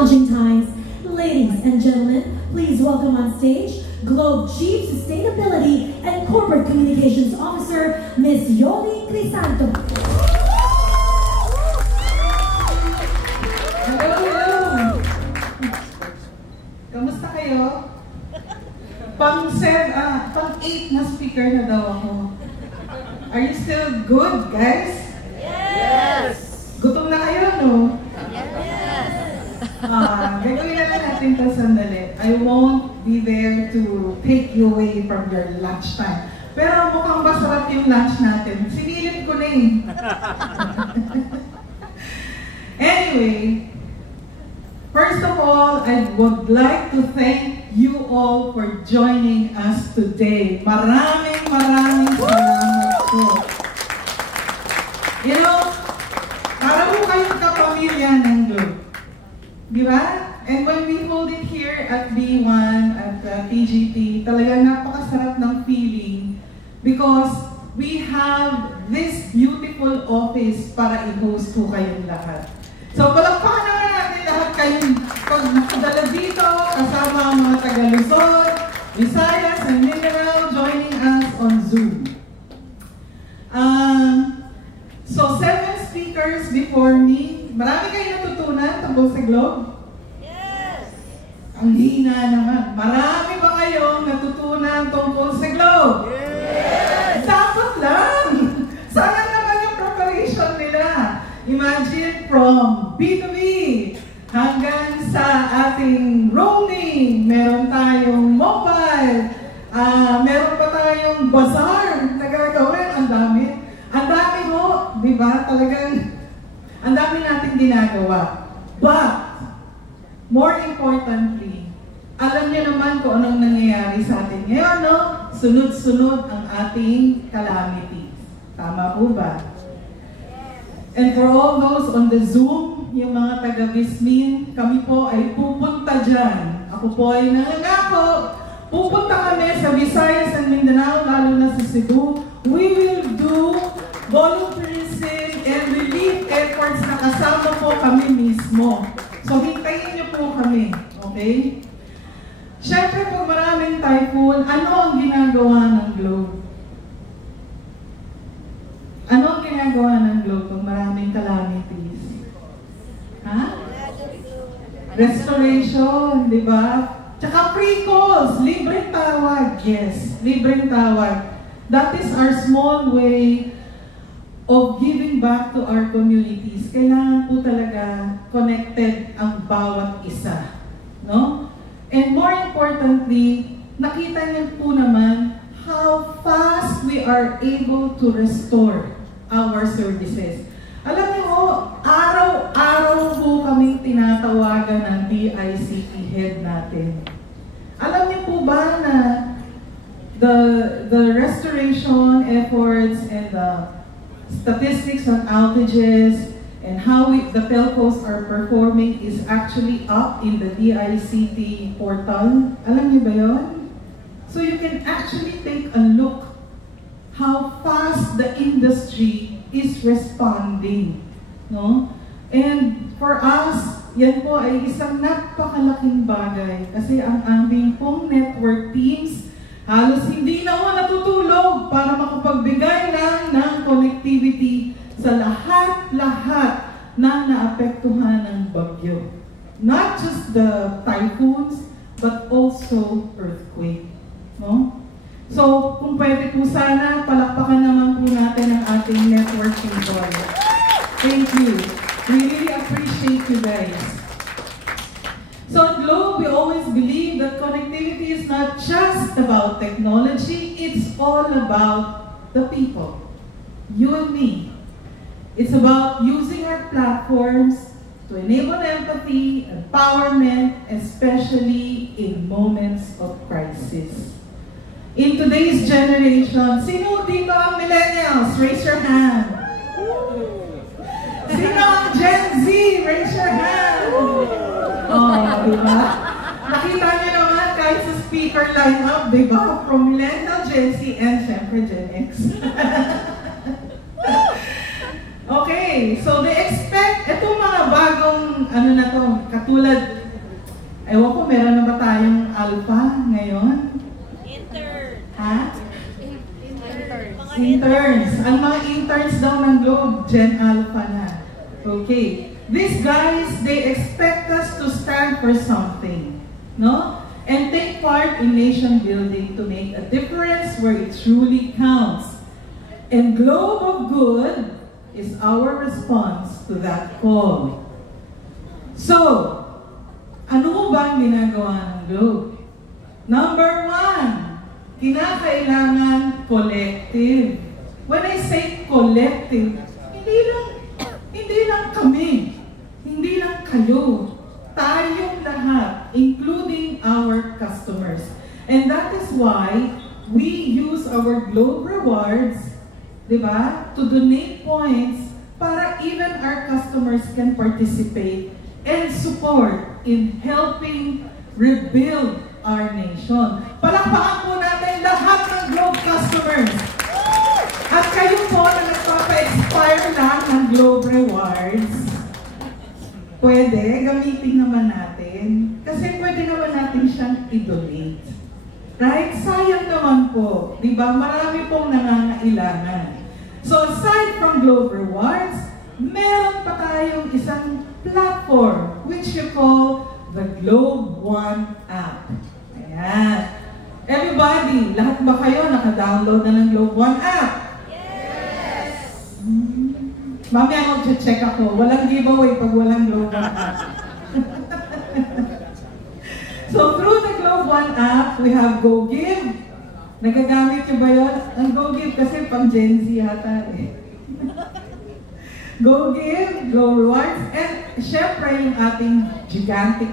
challenging times. Ladies and gentlemen, please welcome on stage Globe Chief Sustainability and Corporate Communications Officer, Ms. Yoli Crisanto. Hello! Kamusta kayo? Pang-8 na speaker na daw ako. Are you still good, guys? Yes! Gutom na kayo, no? Yes! Gagawin na lang natin ito sandali. I won't be there to take you away from your lunchtime. Pero mukhang masarap yung lunch natin. Sinilip ko na eh. Anyway, first of all, I would like to thank you all for joining us today. Maraming salamat po. You know, para mo kayong kapamilya ng Globe. Di ba? And when we hold it here at B1, at TGT, talagang napakasarap ng feeling because we have this beautiful office para i-host po kayong lahat. So, palakpakan naman natin lahat kayong pag nakadala dito, kasama ang mga taga-Luzon, Visayas, and Mindanao joining us on Zoom. So, 7 speakers before me. Marami kayo natutunan tungkol sa Globe? Yes! Ang hina naman. Marami ba kayong natutunan tungkol sa Globe? Yes! Dapat lang! Sana naman yung preparation nila. Imagine from B2B hanggang sa ating roaming, meron tayong mobile, meron pa tayong bazaar na gagawin. Ang dami ho, di ba? Talagang, ang dami natin ginagawa. But, more importantly, alam niyo naman kung anong nangyayari sa atin ngayon, no? Sunod-sunod ang ating calamities. Tama po ba? And for all those on the Zoom, yung mga taga-Bismin, kami po ay pupunta dyan. Ako po ay nangangako. Pupunta kami sa Visayas and Mindanao, lalo na sa Cebu. We will do volunteerism and relief efforts na kasama po kami mismo. So, hintayin niyo po kami. Okay? Siyempre, pag maraming typhoon, ano ang ginagawa ng Globe? Ano ang ginagawa ng Globe pag maraming calamities? Ha? Restoration, di ba? Tsaka free calls, libreng tawag. Yes, libreng tawag. That is our small way of giving back to our communities. Kailangan po talaga connected ang bawat isa. No? And more importantly, nakita niyo po naman how fast we are able to restore our services. Alam niyo po, araw-araw po kaming tinatawagan ng DICT head natin. Alam niyo po ba na the restoration efforts and the statistics on outages and how the telcos are performing is actually up in the DICT portal. Alam niyo ba yun? So you can actually take a look how fast the industry is responding. No? And for us, yan po ay isang napakalaking bagay kasi ang aming pong network teams halos hindi na ako natutulog para makapagbigay lang ng connectivity sa lahat-lahat na naapektuhan ng bagyo. Not just the typhoons, but also earthquake. No? So, kung pwede po sana, palakpakan naman po natin ang ating networking board. Thank you. We really appreciate you guys. So at Globe, we always believe that connectivity is not just about technology, it's all about the people. You and me. It's about using our platforms to enable empathy, empowerment, especially in moments of crisis. In today's generation, sino dito ang millennials? Raise your hand. Sino ang Gen Z? Raise your hand. Oh, diba? Nakita niyo naman kahit sa speaker lineup, diba? From millennial, Gen Z, and syempre Gen X. Okay, so they expect Itong mga bagong, ano na to, katulad, ewan ko, meron na ba tayong alpha ngayon? Intern. Ha? Mga Interns. Ang mga interns daw ng Globe, Gen Alpha na. Okay. These guys, they expect us to stand for something. No? And take part in nation building to make a difference where it truly counts. And Globe of Good is our response to that call. So, ano mo ba ang ginagawa ng Globe? Number one, kinakailangan collective. When I say collective, hindi lang kami, hindi lang kayo, tayong lahat, including our customers. And that is why we use our Globe Rewards, diba, to donate points para even our customers can participate and support in helping rebuild our nation. Palakpakan po natin lahat ng Globe customers. At kayo po na nagpapa-expire lang ng Globe Rewards, pwede, gamitin naman natin. Kasi pwede naman natin siyang i-donate. Right? Sayang naman po. Diba? Marami pong nangangailangan. So aside from Globe Rewards, meron pa tayong isang platform which you call the Globe One app. Ayan. Everybody, lahat ba kayo naka-download na ng Globe One app? Mamaya mag-check ako. Walang giveaway pag walang Globe One app. So through the Globe One app, we have GoGive. Nagagamit nyo ba yun? Ang GoGive kasi pang Gen Z yata eh. GoGive, Globe Rewards, and syempre yung ating gigantic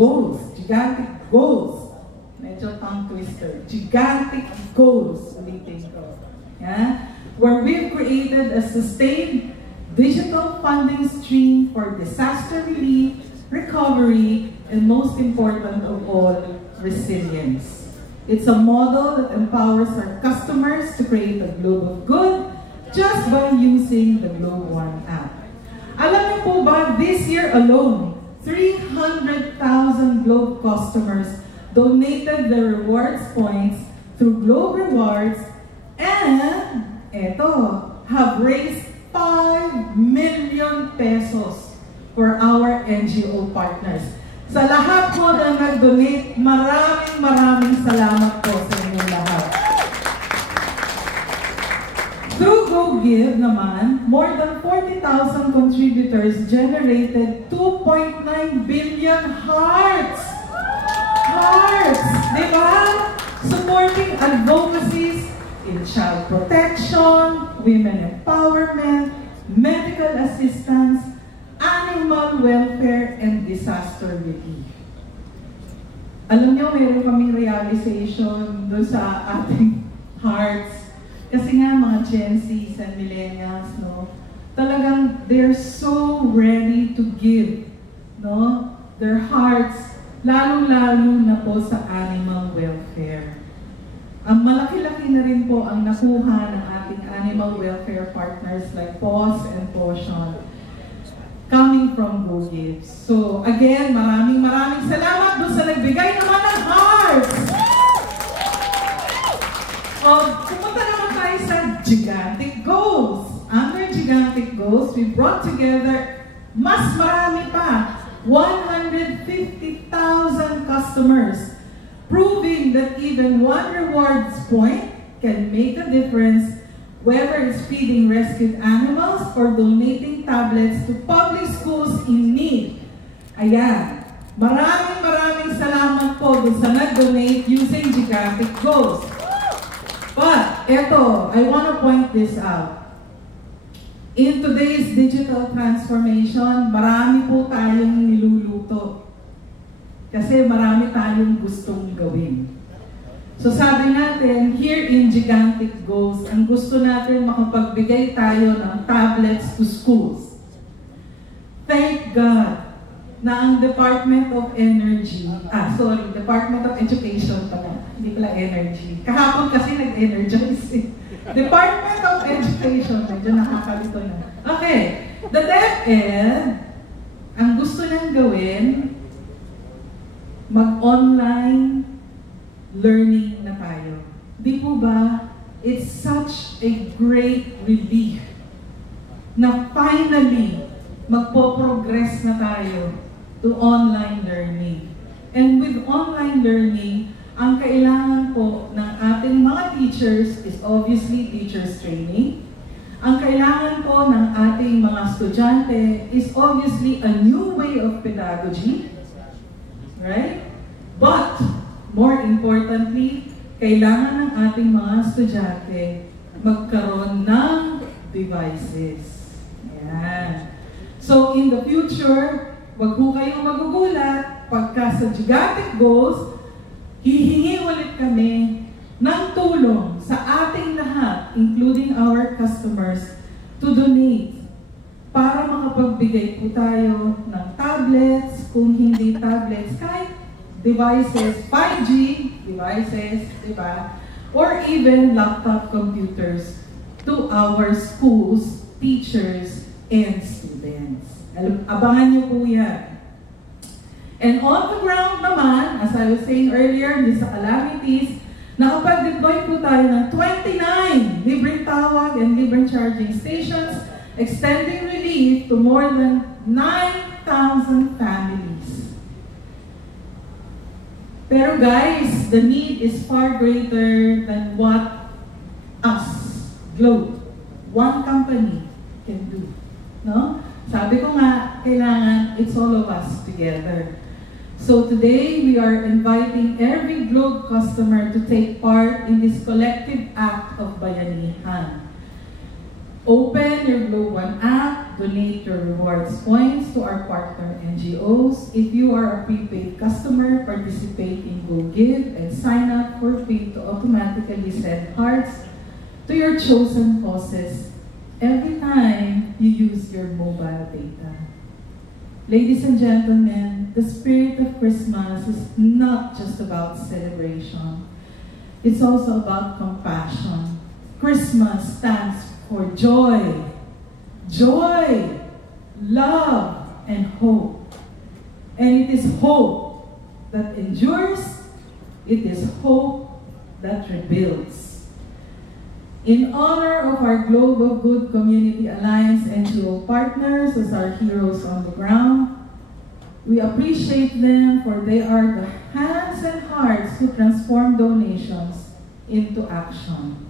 goals. Gigantic goals. Medyo tongue twister. Gigantic goals. Ulitin ko. Yeah? Where we've created a sustained digital funding stream for disaster relief, recovery, and most important of all, resilience. It's a model that empowers our customers to create a Globe of Good just by using the Globe One app. Alam niyo po ba, this year alone, 300,000 Globe customers donated their rewards points through Globe Rewards and, have raised 5 million pesos for our NGO partners. Sa lahat po na nag-donate, maraming salamat po sa inyong lahat. Through GoGive naman, more than 40,000 contributors generated 2.9 billion hearts! Hearts! Diba? Supporting advocacies in child protection, women empowerment, medical assistance, animal welfare, and disaster relief. Alam niyo, mayroon kaming realization doon sa ating hearts. Kasi nga, mga Gen Zs and millennials, no? Talagang, they're so ready to give, no? Their hearts, lalong-lalo na po sa animal welfare. Ang malaki-laki na rin po ang nakuha ng ating animal welfare partners like PAWS and Potion coming from GoGive. So again, maraming salamat doon sa nagbigay naman ng hearts! Pumunta naman tayo sa Gigantic Goals. Under Gigantic Goals, we brought together mas marami pa, 150,000 customers, proving that even one rewards point can make a difference, whether it's feeding rescued animals or donating tablets to public schools in need. Ayan. Maraming salamat po dun sa nag-donate using Gigantic Goals. But, eto, I want to point this out. In today's digital transformation, marami po tayong niluluto. Kasi marami tayong gustong gawin. So sabi natin, here in Gigantic Goals, ang gusto natin makapagbigay tayo ng tablets to schools. Thank God na ang Department of Department of Education pala, hindi pala Energy. Kahapon kasi nag-energize eh. Department of Education. Medyo nakakalito na. Okay. The DepEd, ang gusto niyang gawin, mag-online learning na tayo. Di po ba, it's such a great relief na finally magpo-progress na tayo to online learning. And with online learning, ang kailangan po ng ating mga teachers is obviously teachers training. Ang kailangan po ng ating mga estudyante is obviously a new way of pedagogy. Right? But, more importantly, kailangan ng ating mga estudyante magkaroon ng devices. Ayan. So, in the future, wag ho kayong magugulat pagka sa Gigantic Goals, hihingi ulit kami ng tulong sa ating lahat, including our customers, to donate para makapagbigay po tayo ng tablets, kung hindi tablets, kahit devices, 5G devices, diba? Or even laptop computers to our schools, teachers, and students. Abangan niyo po yan. And on the ground naman, as I was saying earlier, sa calamities, nakapag-deploy po tayo ng 29 libreng tawag and libreng charging stations, extending relief to more than 9,000 families. Pero guys, the need is far greater than what us, Globe, one company, can do. No? Sabi ko nga, kailangan it's all of us together. So today, we are inviting every Globe customer to take part in this collective act of bayanihan. Open your Globe One app, donate your rewards points to our partner NGOs. If you are a prepaid customer, participate in GoGive and sign up for free to automatically send hearts to your chosen causes every time you use your mobile data. Ladies and gentlemen, the spirit of Christmas is not just about celebration. It's also about compassion. Christmas stands for joy. Joy, love, and hope. And it is hope that endures. It is hope that rebuilds. In honor of our Globe of Good Community Alliance NGO partners as our heroes on the ground, we appreciate them for they are the hands and hearts who transform donations into action.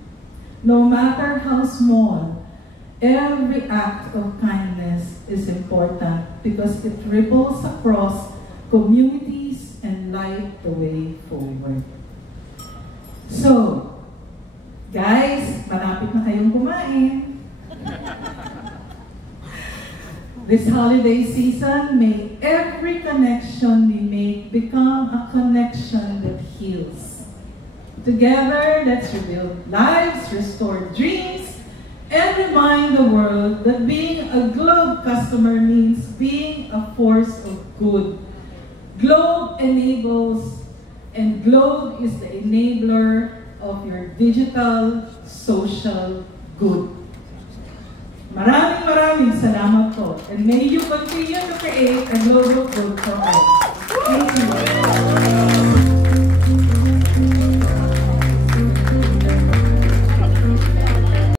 No matter how small, every act of kindness is important because it ripples across communities and light the way forward. So, guys, malapit na kayong kumain. This holiday season, may every connection we make become a connection that heals. Together, let's rebuild lives, restore dreams, and remind the world that being a Globe customer means being a force of good. Globe enables, and Globe is the enabler of your digital social good. Maraming salamat po. And may you continue to create a global good for all. Thank you.